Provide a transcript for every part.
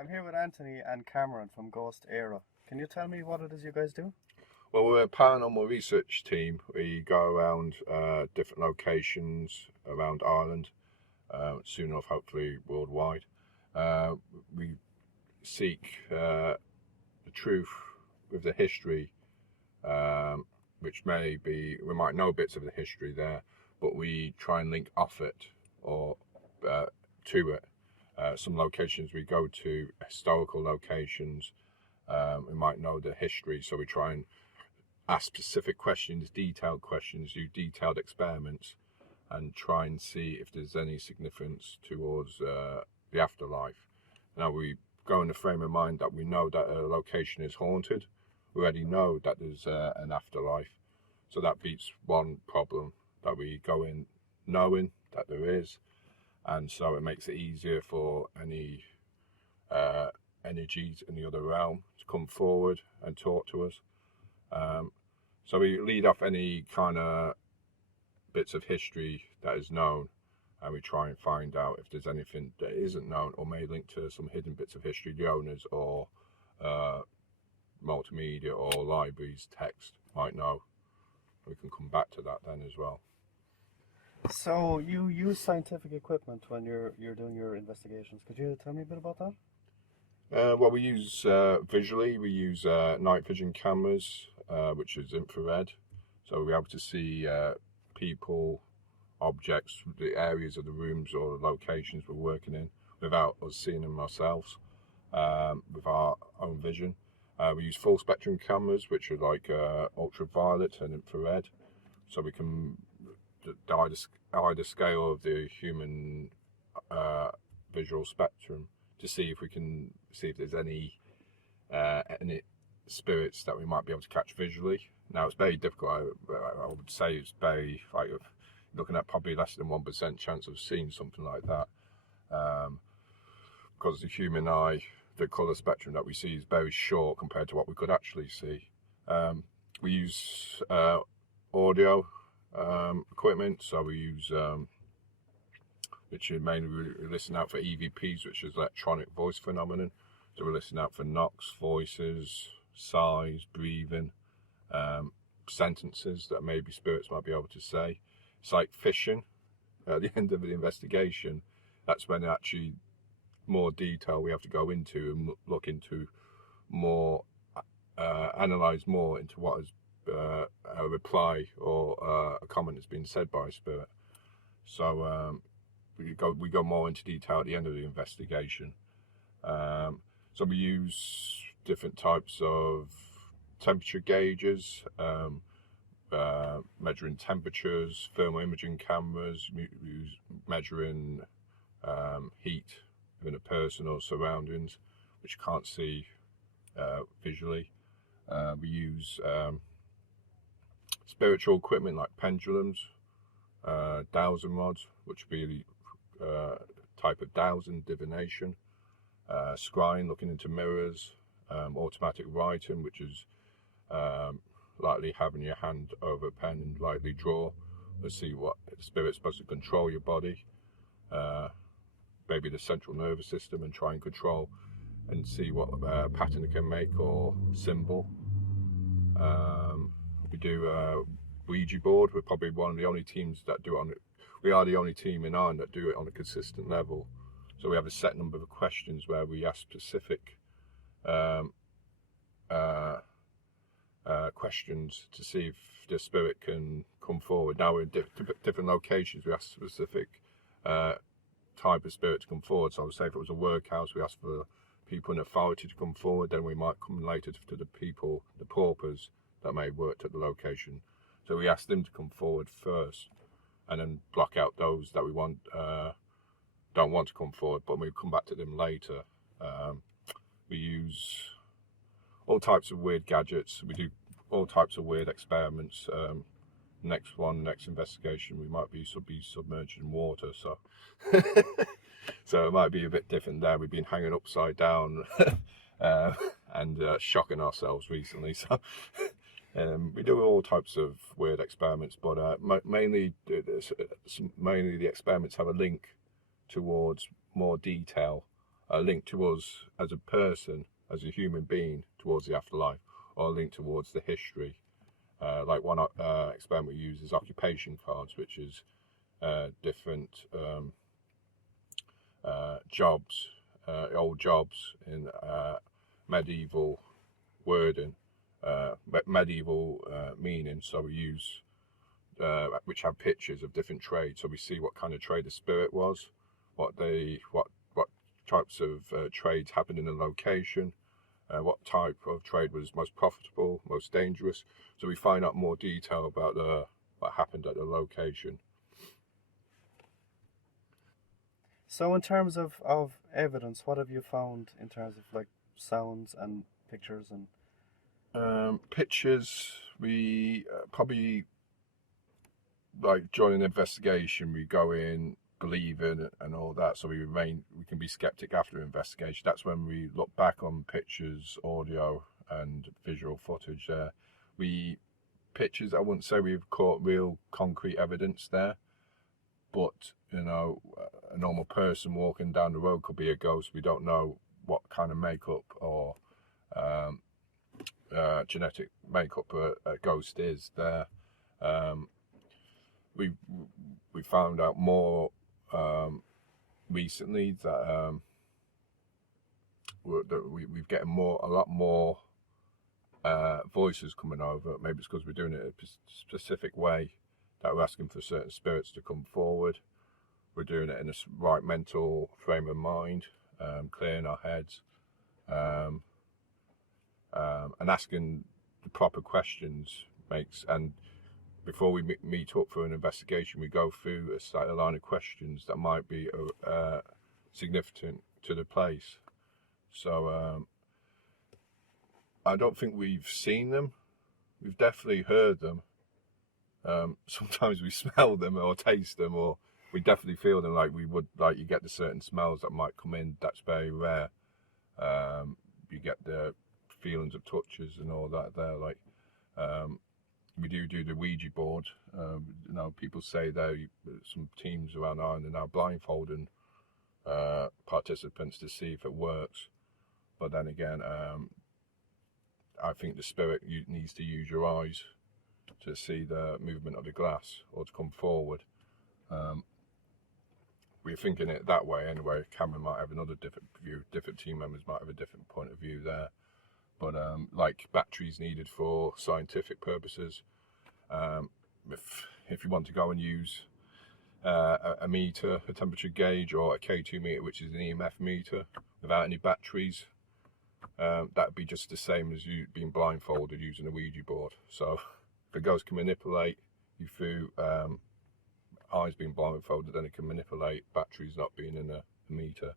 I'm here with Anthony and Cameron from GhostÉire. Can you tell me what it is you guys do? Well, we're a paranormal research team. We go around different locations around Ireland, soon enough, hopefully worldwide. Uh, we seek the truth with the history, which may be, we might know bits of the history there, but we try and link off it or to it. Some locations we go to, historical locations, we might know the history, so we try and ask specific questions, detailed questions, do detailed experiments, and try and see if there's any significance towards the afterlife. Now, we go in the frame of mind that we know that a location is haunted. We already know that there's an afterlife. So that beats one problem that we go in knowing that there is. And so it makes it easier for any energies in the other realm to come forward and talk to us. So we lead off any kind of bits of history that is known, and we try and find out if there's anything that isn't known or may link to some hidden bits of history the owners or multimedia or libraries text might know. We can come back to that then as well. So you use scientific equipment when you're doing your investigations. Could you tell me a bit about that? Well, we use visually, we use night vision cameras, which is infrared. So we're able to see people, objects, the areas of the rooms or the locations we're working in without us seeing them ourselves, with our own vision. We use full spectrum cameras, which are like ultraviolet and infrared. So we can either scale of the human visual spectrum to see if there's any spirits that we might be able to catch visually. Now, it's very difficult. I would say it's very, like, looking at probably less than 1% chance of seeing something like that, because the human eye, the colour spectrum that we see is very short compared to what we could actually see. We use audio equipment, so we use which is mainly we listen out for EVPs, which is electronic voice phenomenon. So we listen out for knocks, voices, sighs, breathing, sentences that maybe spirits might be able to say. It's like fishing. At the end of the investigation, that's when actually more detail we have to go into and look into more, analyse more into what is a reply or a comment that's been said by a spirit. So we go more into detail at the end of the investigation. So we use different types of temperature gauges, measuring temperatures, thermal imaging cameras, measuring heat within a person or surroundings, which you can't see visually. We use spiritual equipment like pendulums, dowsing rods, which would be type of dowsing, divination, scrying, looking into mirrors, automatic writing, which is likely having your hand over a pen and lightly draw. Let's see what the spirit's supposed to control your body, maybe the central nervous system, and try and control and see what pattern it can make or symbol. We do Ouija board. We're probably one of the only teams that do it on it. We are the only team in Ireland that do it on a consistent level. So we have a set number of questions where we ask specific questions to see if the spirit can come forward. Now we're in different locations. We ask specific type of spirit to come forward. So I would say if it was a workhouse, we ask for people in authority to come forward. Then we might come later to the people, the paupers that may have worked at the location. So we ask them to come forward first, and then block out those that we don't want to come forward, but we come back to them later. We use all types of weird gadgets. We do all types of weird experiments. Next investigation, we might be submerged in water, so so it might be a bit different there. We've been hanging upside down and shocking ourselves recently, so we do all types of weird experiments, but mainly the experiments have a link towards more detail a link to us as a person, as a human being, towards the afterlife, or a link towards the history. Like one experiment we use is occupation cards, which is different jobs, old jobs in medieval wording, medieval meaning. So we use which have pictures of different trades, so we see what kind of trade the spirit was, what types of trades happened in a location, what type of trade was most profitable, most dangerous. So we find out more detail about what happened at the location. So in terms of evidence, what have you found in terms of like sounds and pictures and Pictures, we probably, like during an investigation, we go in believing and all that, so we can be skeptic after the investigation. That's when we look back on pictures, audio and visual footage there. Pictures, I wouldn't say we've caught real concrete evidence there, but you know, a normal person walking down the road could be a ghost. We don't know what kind of makeup or genetic makeup a ghost is there. We found out more recently that we're getting a lot more voices coming over. Maybe it's because we're doing it a specific way, that we're asking for certain spirits to come forward. We're doing it in a right mental frame of mind, clearing our heads, and asking the proper questions and before we meet up for an investigation, we go through a line of questions that might be significant to the place. So I don't think we've seen them. We've definitely heard them. Sometimes we smell them or taste them, or we definitely feel them. Like you get the certain smells that might come in. That's very rare. You get the feelings of touches and all that there. Like we do the Ouija board. You know, people say some teams around Ireland are now blindfolding participants to see if it works. But then again, I think the spirit needs to use your eyes to see the movement of the glass or to come forward. We're thinking it that way anyway. Cameron might have another different view. Different team members might have a different point of view there. But like batteries needed for scientific purposes. If you want to go and use a meter, a temperature gauge, or a K2 meter, which is an EMF meter, without any batteries, that'd be just the same as you being blindfolded using a Ouija board. So if a ghost can manipulate you through eyes being blindfolded, then it can manipulate batteries not being in a meter.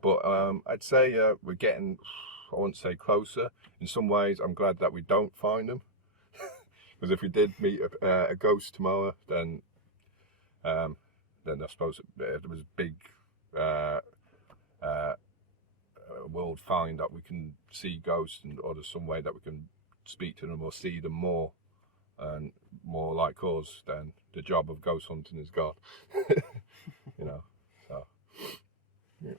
But I'd say we're getting, I wouldn't say closer. In some ways, I'm glad that we don't find them. Because if we did meet a ghost tomorrow, then I suppose there was a big world find that we can see ghosts, or there's some way that we can speak to them or see them more, and more like us, then the job of ghost hunting is gone. You know, so yeah.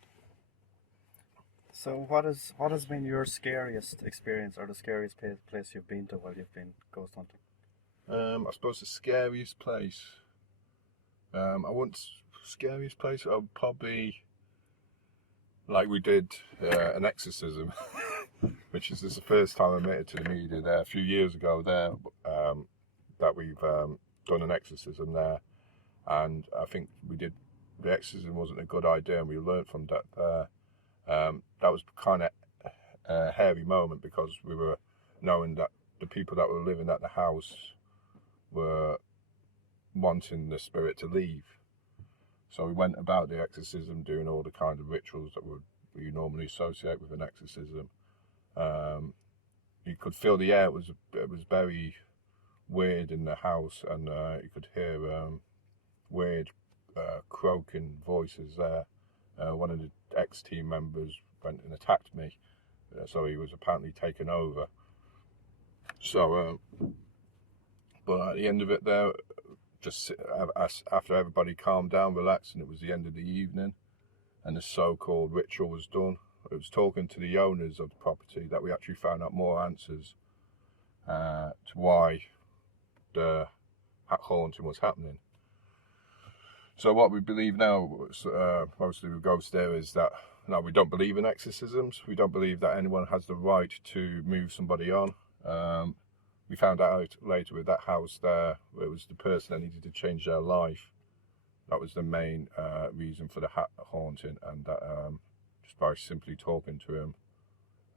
So what has been your scariest experience or the scariest place you've been to while you've been ghost hunting? I suppose the scariest place. Scariest place. I'll probably, like we did an exorcism, which is the first time I admitted to the media there a few years ago there, that we've done an exorcism there, and I think the exorcism wasn't a good idea, and we learned from that there. That was kind of a hairy moment, because we were knowing that the people that were living at the house were wanting the spirit to leave. So we went about the exorcism doing all the kind of rituals that you normally associate with an exorcism. You could feel the air. It was very weird in the house, and you could hear weird croaking voices there. One of the ex-team members went and attacked me, so he was apparently taken over. So, but at the end of it there, just after everybody calmed down, relaxed, and it was the end of the evening, and the so-called ritual was done. It was talking to the owners of the property that we actually found out more answers to why the haunting was happening. So what we believe now, mostly with GhostÉire, is that no, we don't believe in exorcisms. We don't believe that anyone has the right to move somebody on. We found out later with that house there, it was the person that needed to change their life. That was the main reason for the haunting, and that just by simply talking to him,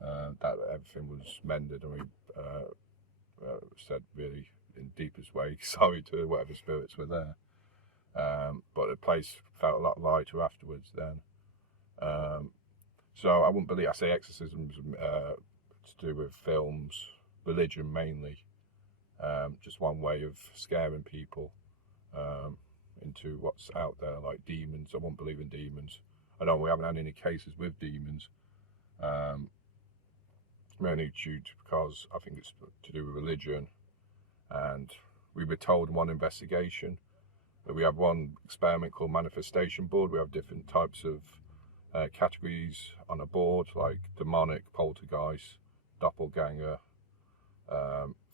that everything was mended, and we said really in deepest way sorry to whatever spirits were there. But the place felt a lot lighter afterwards then. So I wouldn't believe, I say exorcisms to do with films, religion mainly, just one way of scaring people into what's out there, like demons. I won't believe in demons. I know we haven't had any cases with demons, mainly because I think it's to do with religion. And we were told in one investigation that we have one experiment called manifestation board. We have different types of categories on a board, like demonic, poltergeist, doppelganger,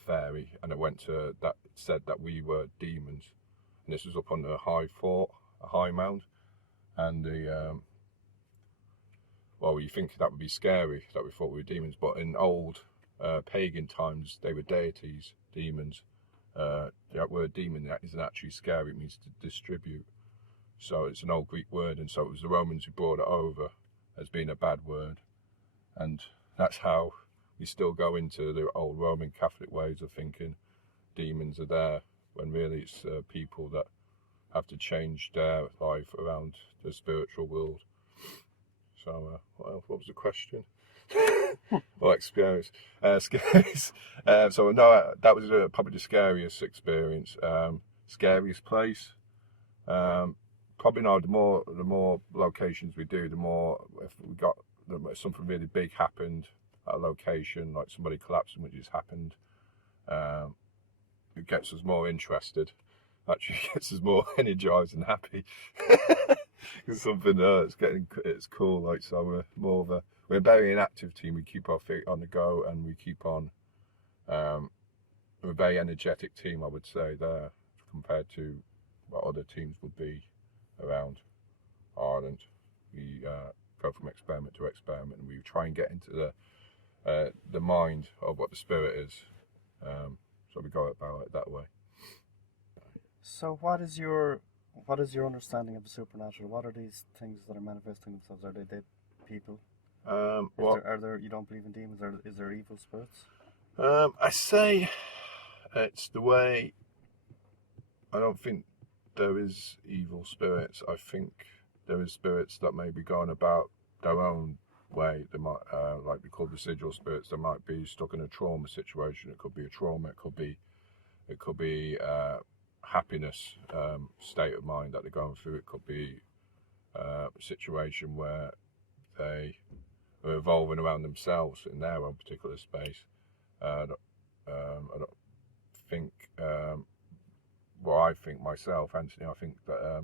fairy, and it went to that. It said that we were demons, and this was up on the high fort, a high mound, and the well, you think that would be scary that we thought we were demons, but in old pagan times they were deities, demons. The word demon isn't actually scary; it means to distribute. So it's an old Greek word, and so it was the Romans who brought it over as being a bad word, and that's how we still go into the old Roman Catholic ways of thinking demons are there, when really it's people that have to change their life around the spiritual world. So what was the question? Well, experience. Scariest. So no, that was probably the scariest experience. Scariest place. Probably no. The more locations we do, the more if we got something really big happened at a location, like somebody collapsing, which has happened, it gets us more interested. Actually, gets us more energized and happy. It's something it's cool. Like, so we're a very inactive team. We keep our feet on the go, and we keep on. We're a very energetic team, I would say, there compared to what other teams would be around Ireland. We go from experiment to experiment, and we try and get into the mind of what the spirit is. So we go about it that way. So what is your understanding of the supernatural? What are these things that are manifesting themselves? Are they dead people? Are there you don't believe in demons? Is there evil spirits? I say it's the way. I don't think there is evil spirits. I think there is spirits that may be going about their own way. They might, like we call residual spirits. They might be stuck in a trauma situation. It could be a trauma. It could be happiness state of mind that they're going through. It could be a situation where they are evolving around themselves in their own particular space. I don't think what I think myself, Anthony. I think that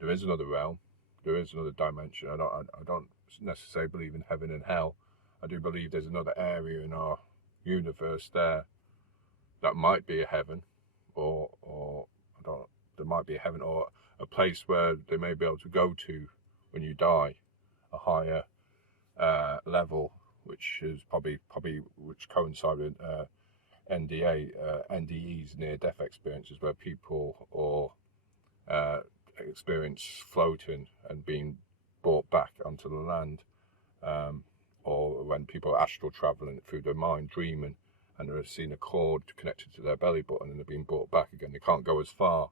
there is another realm, there is another dimension. I don't necessarily believe in heaven and hell. I do believe there's another area in our universe there that might be a heaven, or there might be a heaven or a place where they may be able to go to when you die, a higher level, which is probably which coincide with NDEs, near-death experiences, where people or experience floating and being brought back onto the land, or when people are astral traveling through their mind, dreaming, and they're seeing a cord connected to their belly button, and they're being brought back again. They can't go as far.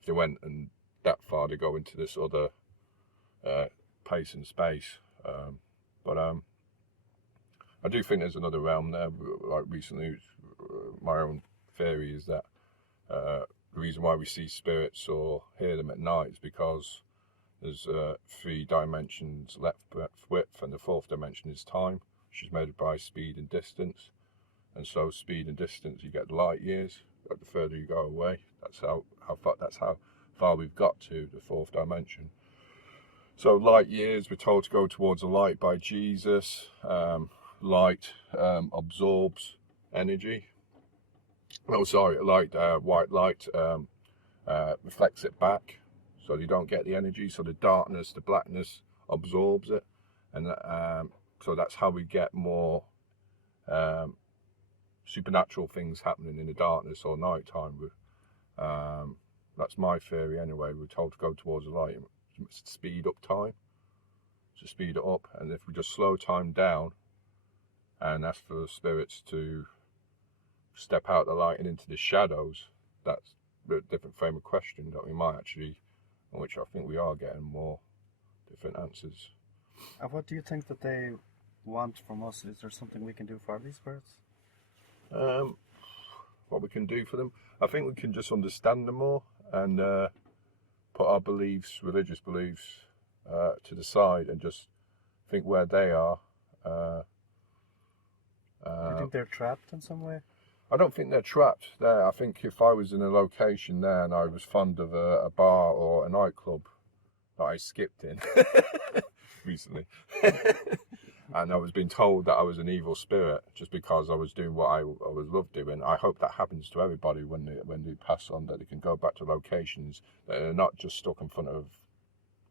If they went and that far, they go into this other place in space. But I do think there's another realm there. Like recently, my own theory is that the reason why we see spirits or hear them at night is because there's 3 dimensions: length, breadth, width, and the 4th dimension is time, which is measured by speed and distance. And so speed and distance, you get light years. But the further you go away, that's how far we've got to the 4th dimension. So light years, we're told to go towards the light by Jesus. Light absorbs energy. Oh, sorry, white light reflects it back, so you don't get the energy. So the darkness, the blackness absorbs it, and so that's how we get more supernatural things happening in the darkness or night time. That's my theory anyway. We're told to go towards the light, speed up time, to speed it up, and if we just slow time down and ask for the spirits to step out the light and into the shadows, that's a different frame of question that we might actually, on which I think we are getting more different answers. And what do you think that they want from us? Is there something we can do for these spirits? What we can do for them, I think we can just understand them more and put our beliefs, religious beliefs, to the side and just think where they are. Do you think they're trapped in some way? I don't think they're trapped there. I think if I was in a location there and I was fond of a bar or a nightclub that I skipped in recently, and I was being told that I was an evil spirit just because I was doing what I was loved doing, I hope that happens to everybody when they pass on, that they can go back to locations that are not just stuck in front of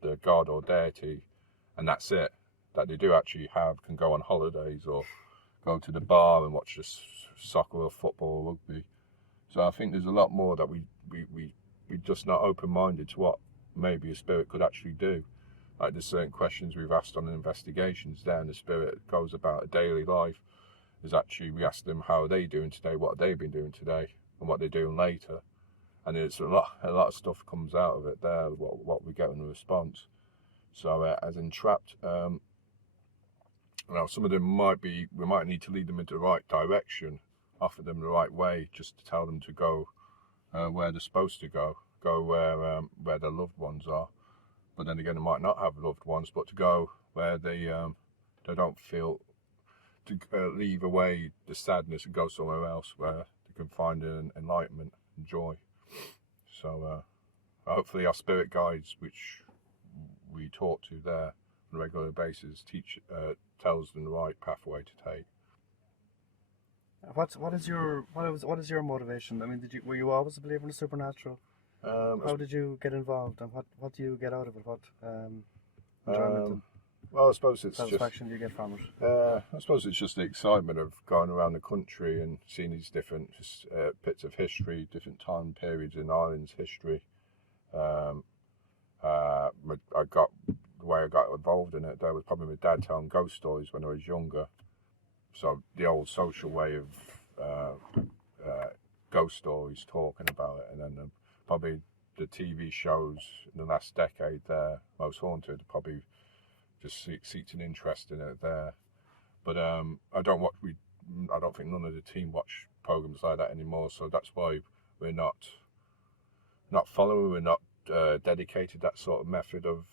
the god or deity and that's it, that they do actually can go on holidays or go to the bar and watch this soccer or football or rugby. So I think there's a lot more that we just not open-minded to what maybe a spirit could actually do. Like there's certain questions we've asked on investigations there, and the spirit goes about a daily life. Is actually, we ask them how are they doing today, what they've been doing today, and what they're doing later. And it's a lot of stuff comes out of it there, what we get in response. So as entrapped, now some of them we might need to lead them into the right direction, offer them the right way, just to tell them to go where they're supposed to go where their loved ones are. But then again, they might not have loved ones, but to go where they don't feel, to leave away the sadness and go somewhere else where they can find an enlightenment and joy. So hopefully our spirit guides, which we talk to there on a regular basis, tells them the right pathway to take. What is your motivation? I mean, were you always a believer in the supernatural? How did you get involved, and what do you get out of it? What enjoyment and well, I suppose it's satisfaction do you get from it? I suppose it's just the excitement of going around the country and seeing these different bits of history, different time periods in Ireland's history. The way I got involved in it, there was probably my dad telling ghost stories when I was younger. So the old social way of ghost stories, talking about it, and then probably the TV shows in the last decade there, Most Haunted, probably just seeked an interest in it there. But I don't think none of the team watch programs like that anymore. So that's why we're not following. We're not dedicated that sort of method of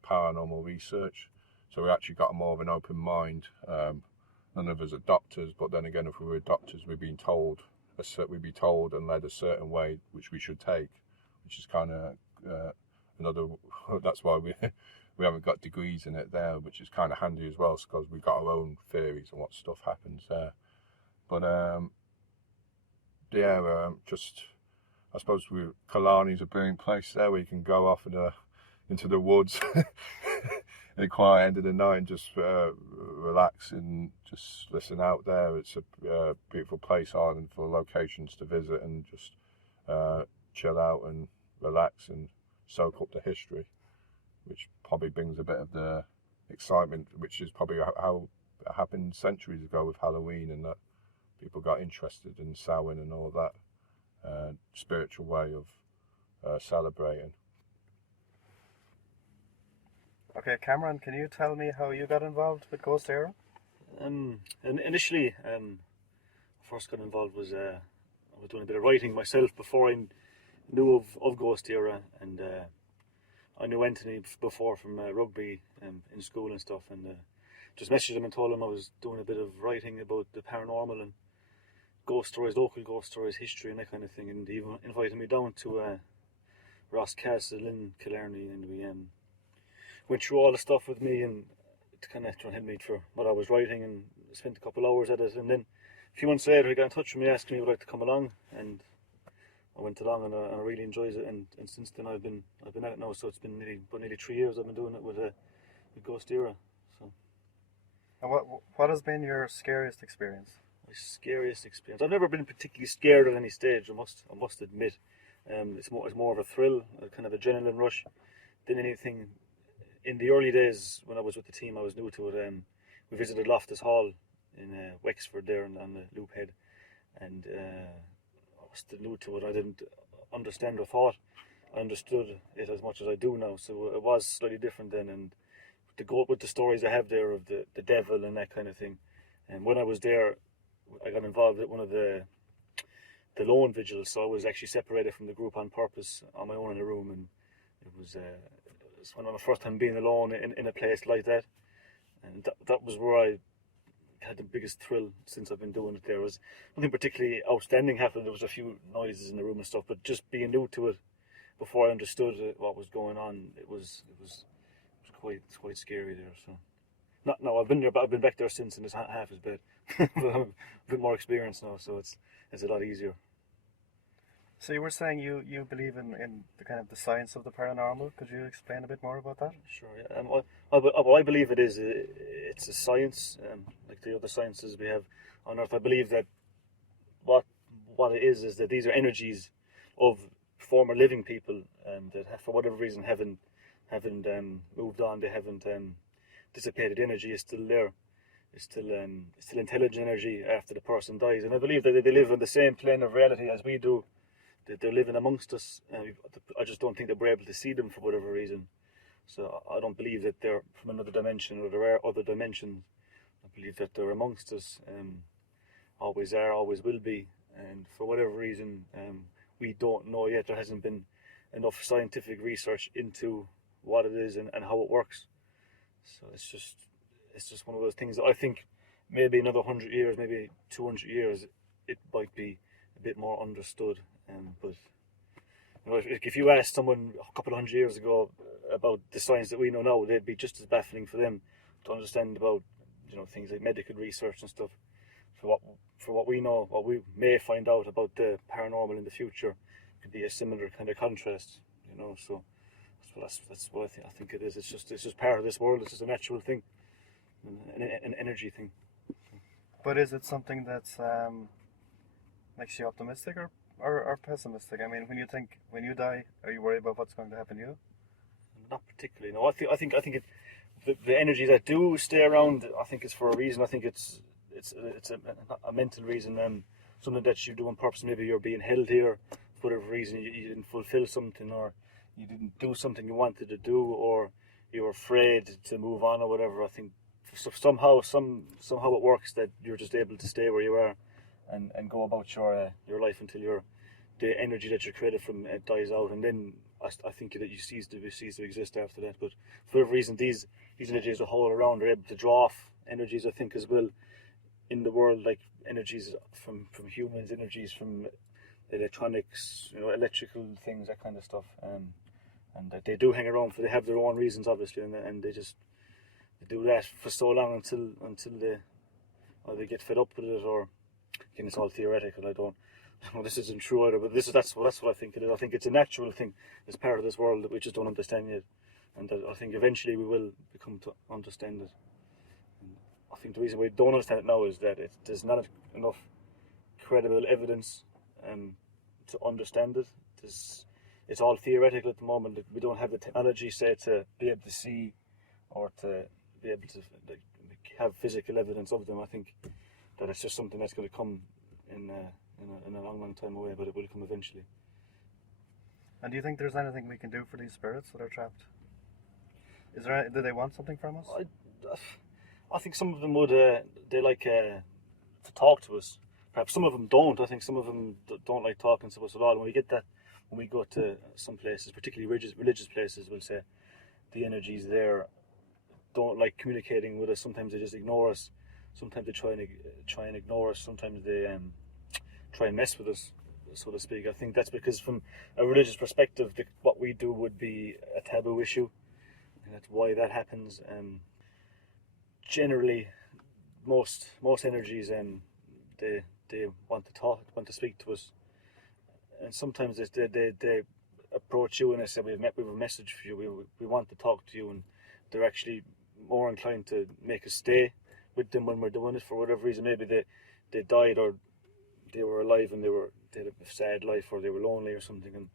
paranormal research. So we actually got more of an open mind. None of us are doctors, but then again, if we were doctors, we'd be told and led a certain way which we should take, which is kind of another. That's why we haven't got degrees in it there, which is kind of handy as well, because we've got our own theories on what stuff happens there. But just I suppose Killarney's a brilliant place there where you can go off into the woods at the quiet end of the night and just relax and just listen out there. It's a beautiful place, Ireland, for locations to visit and just chill out and relax and soak up the history, which probably brings a bit of the excitement, which is probably how it happened centuries ago with Halloween, and that people got interested in Samhain and all that spiritual way of celebrating. Okay, Cameron, can you tell me how you got involved with GhostÉire? Initially, first got involved was I was doing a bit of writing myself before I knew of GhostÉire, and I knew Anthony before from rugby in school and stuff, and just messaged him and told him I was doing a bit of writing about the paranormal and ghost stories, local ghost stories, history and that kind of thing, and he invited me down to Ross Castle in Killarney, and went through all the stuff with me and to kind of try and help me for what I was writing, and spent a couple of hours at it. And then a few months later, he got in touch with me asking me would I like to come along, and I went along, and I really enjoyed it. And since then I've been at it now. So it's been nearly 3 years I've been doing it with GhostÉire. So. And what has been your scariest experience? My scariest experience. I've never been particularly scared at any stage. I must admit. It's more of a thrill, a kind of adrenaline rush, than anything. In the early days when I was with the team, I was new to it. We visited Loftus Hall in Wexford there on the Loop Head, and I was still new to it. I didn't understand or thought I understood it as much as I do now. So it was slightly different then, and to go with the stories I have there of the devil and that kind of thing. And when I was there, I got involved with one of the lone vigils, so I was actually separated from the group on purpose on my own in a room, and it was one of my first time being alone in a place like that, and that was where I had the biggest thrill since I've been doing it. There was nothing particularly outstanding happened. There was a few noises in the room and stuff, but just being new to it before I understood what was going on, it was quite scary there. So no, I've been there, but I've been back there since, and it's half as bad. But I'm a bit more experienced now, so it's a lot easier. So you were saying you believe in the kind of the science of the paranormal. Could you explain a bit more about that? Sure. Yeah. What I believe it is, it's a science, like the other sciences we have on Earth. I believe that what it is that these are energies of former living people, that have, for whatever reason haven't moved on. They haven't dissipated. Energy is still there. It's still intelligent energy after the person dies, and I believe that they live on the same plane of reality as we do. That they're living amongst us. I just don't think that we're able to see them for whatever reason. So I don't believe that they're from another dimension, or there are other dimensions. I believe that they're amongst us, always are, always will be. And for whatever reason, we don't know yet. There hasn't been enough scientific research into what it is and how it works. So it's just one of those things that I think maybe another 100 years, maybe 200 years, it might be a bit more understood. But you know, if you asked someone a couple of 100 years ago about the science that we know now, they'd be just as baffling for them to understand about, you know, things like medical research and stuff. For what we know, what we may find out about the paranormal in the future, could be a similar kind of contrast. You know, so that's what I think it is. It's just part of this world. It's just a natural thing, an energy thing. But is it something that's makes you optimistic or pessimistic? I mean, when you die, are you worried about what's going to happen to you? Not particularly. No, I think the energy that do stay around, I think it's for a reason. I think it's a mental reason, something that you do on purpose. Maybe you're being held here for whatever reason. You didn't fulfill something, or you didn't do something you wanted to do, or you were afraid to move on, or whatever. I think somehow it works that you're just able to stay where you are and go about your life until the energy that you're created from dies out, and then I think that you cease to exist after that. But for whatever reason, these energies that hold around are able to draw off energies, I think, as well in the world, like energies from humans, energies from electronics, you know, electrical things, that kind of stuff, and they do hang around, for they have their own reasons, obviously, and they do that for so long until they get fed up with it, or again, it's all theoretical. I don't know, this isn't true either, but that's what I think it is. I think it's a natural thing. It's part of this world that we just don't understand yet, and that I think eventually we will become to understand it. And I think the reason we don't understand it now is that there's not enough credible evidence to understand it. It's all theoretical at the moment. We don't have the technology, say, to be able to see or to be able to have physical evidence of them. I think that it's just something that's going to come in a long time away, but it will come eventually. And do you think there's anything we can do for these spirits that are trapped? Do they want something from us? I think some of them would. They like to talk to us. Perhaps some of them don't. I think some of them don't like talking to us at all. When we get that, when we go to some places, particularly religious places, we'll say the energies there don't like communicating with us. Sometimes they just ignore us. Sometimes they try and ignore us. Sometimes they try and mess with us, so to speak. I think that's because from a religious perspective, what we do would be a taboo issue. and that's why that happens. Generally, most energies, they want to talk, want to speak to us, and sometimes they approach you and they say, we have a message for you. We want to talk to you, and they're actually more inclined to make us stay with them when we're doing it for whatever reason. Maybe they died, or they were alive and they had a sad life, or they were lonely or something, and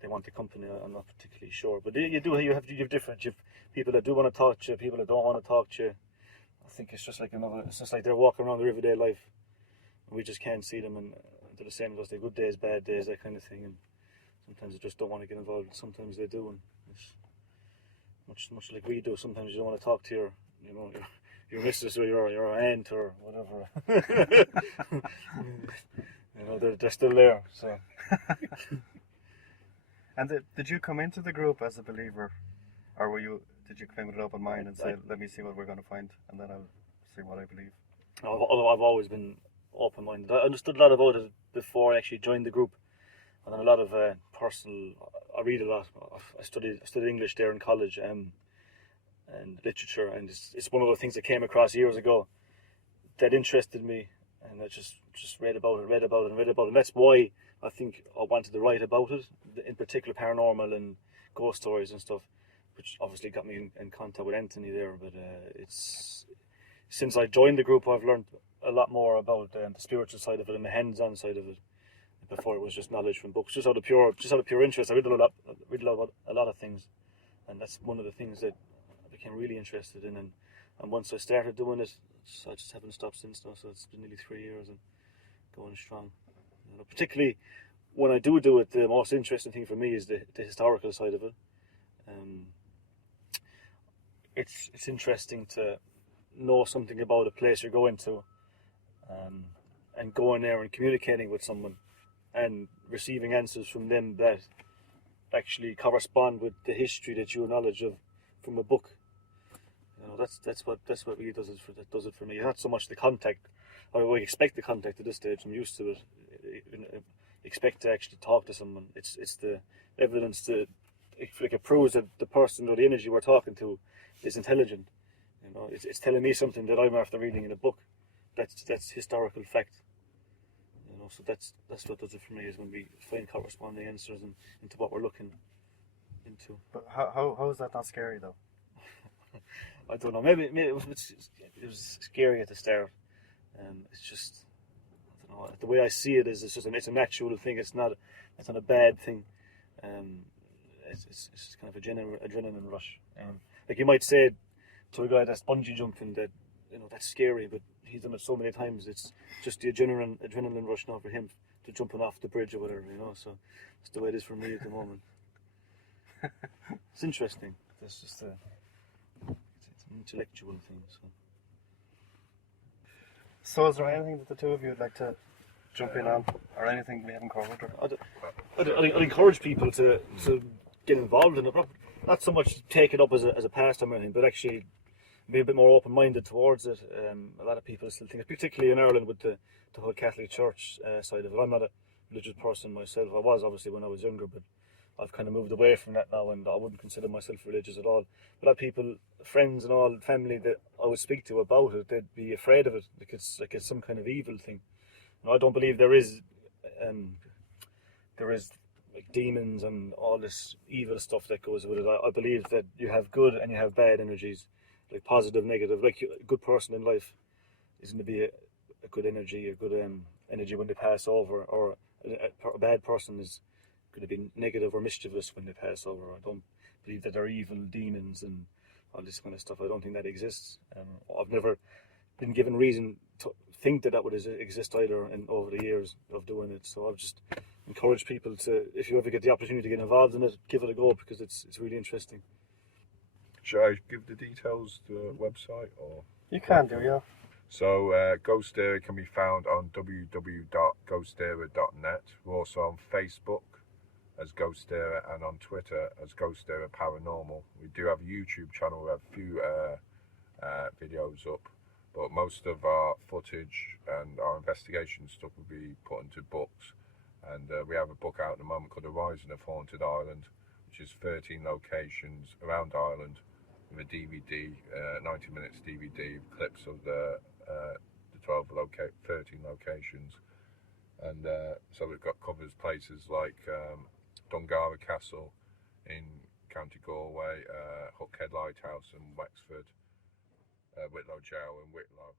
they want the company. I'm not particularly sure, but you have different. You have people that do want to talk to you, people that don't want to talk to you. I think it's just like they're walking around their everyday life, and we just can't see them, and they're the same as us. They're good days, bad days, that kind of thing, and sometimes they just don't want to get involved. Sometimes they do, and it's much like we do. Sometimes you don't want to talk to your missus or your aunt or whatever. They're still there. So. And did you come into the group as a believer, or did you come in with an open mind and say, let me see what we're going to find, and then I'll see what I believe? I've always been open-minded. I understood a lot about it before I actually joined the group. And then a lot of I read a lot. I studied English there in college, and literature, and it's one of the things that came across years ago that interested me, and I just read about it. And that's why I think I wanted to write about it, in particular paranormal and ghost stories and stuff, which obviously got me in contact with Anthony there. But since I joined the group, I've learned a lot more about the spiritual side of it and the hands-on side of it. Before, it was just knowledge from books, just out of pure interest. I read a lot of things, and that's one of the things that I became really interested in. And once I started doing it, I just haven't stopped since now. So it's been nearly 3 years and going strong. Particularly when I do it, the most interesting thing for me is the historical side of it. It's interesting to know something about a place you're going to, and going there and communicating with someone and receiving answers from them that actually correspond with the history that you have knowledge of from a book. That's what really does it for me. Not so much the contact. I expect the contact at this stage. I'm used to it. Expect to actually talk to someone. It's the evidence that it proves that the person or the energy we're talking to is intelligent. It's telling me something that I'm after reading in a book. That's historical fact. So that's what does it for me, is when we find corresponding answers into what we're looking into. But how is that not scary though? I don't know. Maybe it was scary at the start. It's just, I don't know. The way I see it is it's a natural thing. It's not a bad thing. It's kind of a adrenaline rush. Like you might say to a guy that's bungee jumping that that's scary, but he's done it so many times. It's just the adrenaline rush now for him to jumping off the bridge or whatever. So that's the way it is for me at the moment. It's interesting. It's just it's an intellectual thing. So is there anything that the two of you would like to jump in on, or anything we haven't covered? I'd encourage people to get involved in it. Not so much take it up as a pastime or anything, but actually be a bit more open-minded towards it. A lot of people still think, particularly in Ireland with the whole Catholic Church side of it. I'm not a religious person myself. I was obviously when I was younger, but I've kind of moved away from that now, and I wouldn't consider myself religious at all. A lot of people, friends and all, family that I would speak to about it, they'd be afraid of it because it's some kind of evil thing. I don't believe there is like demons and all this evil stuff that goes with it. I believe that you have good and you have bad energies, like positive, negative. Like a good person in life is going to be a good energy, energy when they pass over, or a bad person is going to be negative or mischievous when they pass over. I don't believe that there are evil demons and all this kind of stuff. I don't think that exists. I've never been given reason to think that would exist either over the years of doing it. So I've just encouraged people to, if you ever get the opportunity to get involved in it, give it a go, because it's really interesting. Should I give the details, the website, or? You can do, yeah. So GhostÉire can be found on www.ghostére.net. We're also on Facebook as GhostÉire and on Twitter as GhostÉire Paranormal. We do have a YouTube channel. We have a few videos up, but most of our footage and our investigation stuff will be put into books. And we have a book out at the moment called The Rising of Haunted Ireland, which is 13 locations around Ireland with a DVD, 90 minutes DVD, clips of the 13 locations. And so it covers places like Dungara Castle in County Galway, Hookhead Lighthouse in Wexford, Whitlow Jail in Whitlow.